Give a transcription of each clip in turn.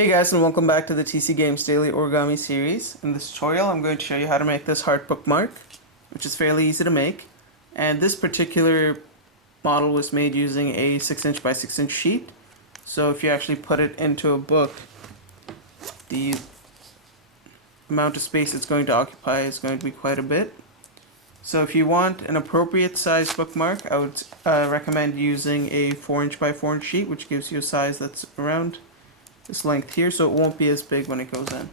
Hey guys, and welcome back to the TC Games Daily Origami series. In this tutorial I'm going to show you how to make this heart bookmark, which is fairly easy to make. And this particular model was made using a 6" by 6" sheet. So if you actually put it into a book, the amount of space it's going to occupy is going to be quite a bit. So if you want an appropriate size bookmark, I would recommend using a 4" by 4" sheet, which gives you a size that's around this length here, so it won't be as big when it goes in.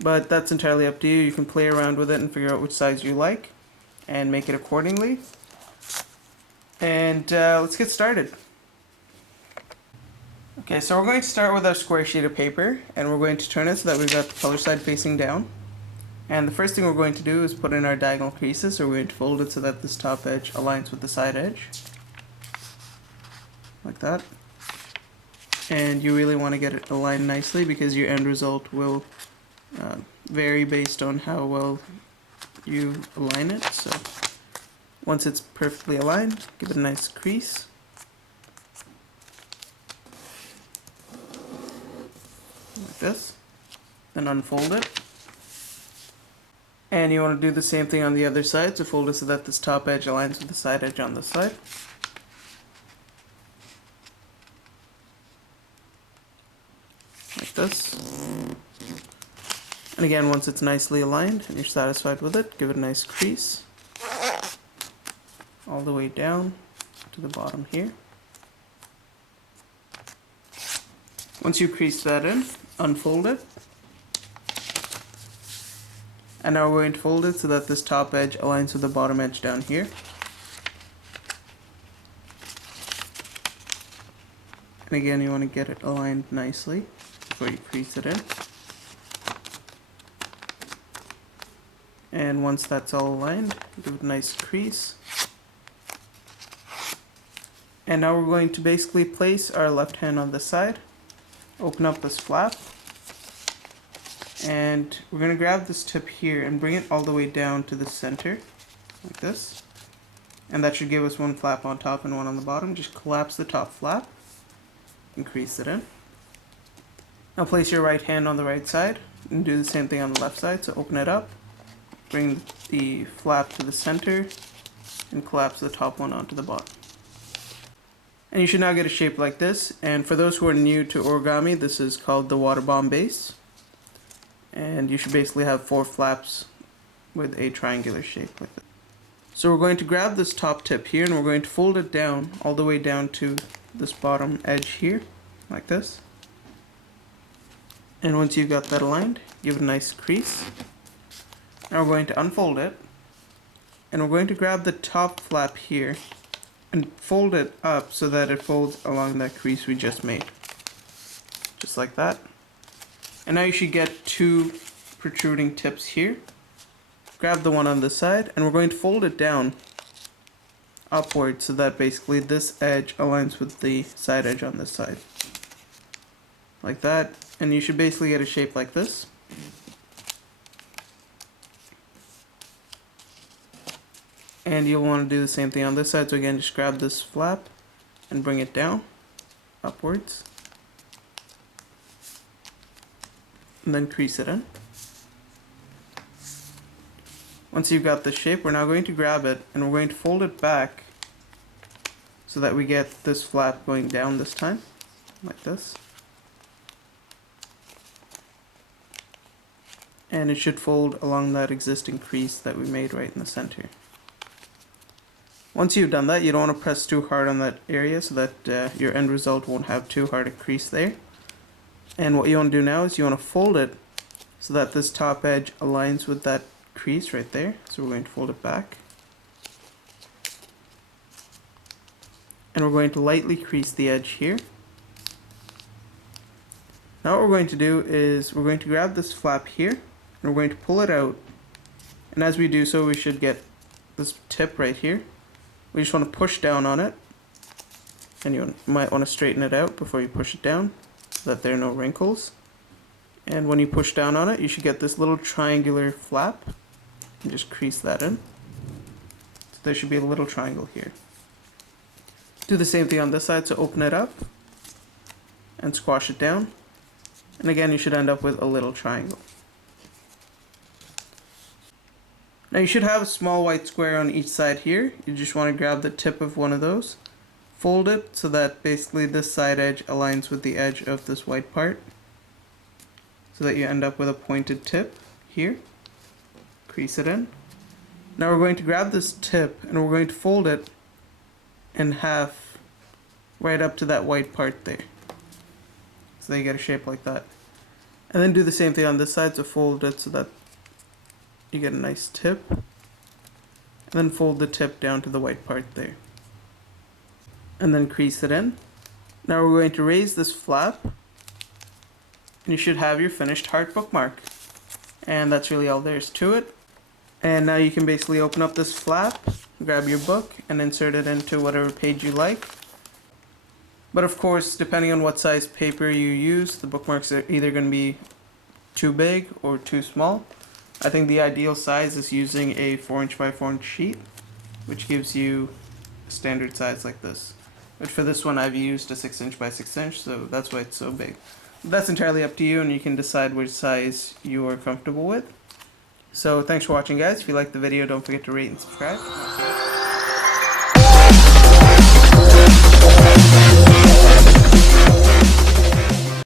But that's entirely up to you. You can play around with it and figure out which size you like and make it accordingly. And let's get started. Okay, so we're going to start with our square sheet of paper, and we're going to turn it so that we've got the color side facing down. And the first thing we're going to do is put in our diagonal creases, so we're going to fold it so that this top edge aligns with the side edge. Like that. And you really want to get it aligned nicely because your end result will vary based on how well you align it. So once it's perfectly aligned, give it a nice crease. Like this. Then unfold it. And you want to do the same thing on the other side, so fold it so that this top edge aligns with the side edge on this side. Like this. And again, once it's nicely aligned and you're satisfied with it, give it a nice crease all the way down to the bottom here. Once you crease that in, unfold it. And now we're going to fold it so that this top edge aligns with the bottom edge down here. And again, you want to get it aligned nicely before you crease it in. And once that's all aligned, give it a nice crease. And now we're going to basically place our left hand on the side, open up this flap, and we're going to grab this tip here and bring it all the way down to the center, like this. And that should give us one flap on top and one on the bottom. Just collapse the top flap and crease it in. Now place your right hand on the right side and do the same thing on the left side. So open it up, bring the flap to the center, and collapse the top one onto the bottom. And you should now get a shape like this. And for those who are new to origami, this is called the water bomb base. And you should basically have 4 flaps with a triangular shape like this. So we're going to grab this top tip here and we're going to fold it down all the way down to this bottom edge here, like this. And once you've got that aligned, give it a nice crease. Now we're going to unfold it, and we're going to grab the top flap here and fold it up so that it folds along that crease we just made. Just like that. And now you should get 2 protruding tips here. Grab the one on this side, and we're going to fold it down upward so that basically this edge aligns with the side edge on this side. Like that. And you should basically get a shape like this. And you'll want to do the same thing on this side. So again, just grab this flap and bring it down upwards. And then crease it in. Once you've got the shape, we're now going to grab it and we're going to fold it back so that we get this flap going down this time, like this. And it should fold along that existing crease that we made right in the center. Once you've done that, you don't want to press too hard on that area so that your end result won't have too hard a crease there. And what you want to do now is you want to fold it so that this top edge aligns with that crease right there. So we're going to fold it back. And we're going to lightly crease the edge here. Now what we're going to do is we're going to grab this flap here and we're going to pull it out. And as we do so, we should get this tip right here. We just want to push down on it. And you might want to straighten it out before you push it down so that there are no wrinkles. And when you push down on it, you should get this little triangular flap. And just crease that in. So there should be a little triangle here. Do the same thing on this side, so open it up and squash it down. And again, you should end up with a little triangle. Now you should have a small white square on each side here. You just want to grab the tip of one of those, fold it so that basically this side edge aligns with the edge of this white part, so that you end up with a pointed tip here. Crease it in. Now we're going to grab this tip and we're going to fold it in half right up to that white part there. So that you get a shape like that. And then do the same thing on this side, so fold it so that you get a nice tip. And then fold the tip down to the white part there. And then crease it in. Now we're going to raise this flap. And you should have your finished heart bookmark. And that's really all there is to it. And now you can basically open up this flap, grab your book, and insert it into whatever page you like. But of course, depending on what size paper you use, the bookmarks are either going to be too big or too small. I think the ideal size is using a 4" by 4" sheet, which gives you a standard size like this. But for this one, I've used a 6" by 6", so that's why it's so big. But that's entirely up to you, and you can decide which size you are comfortable with. So thanks for watching, guys. If you liked the video, don't forget to rate and subscribe.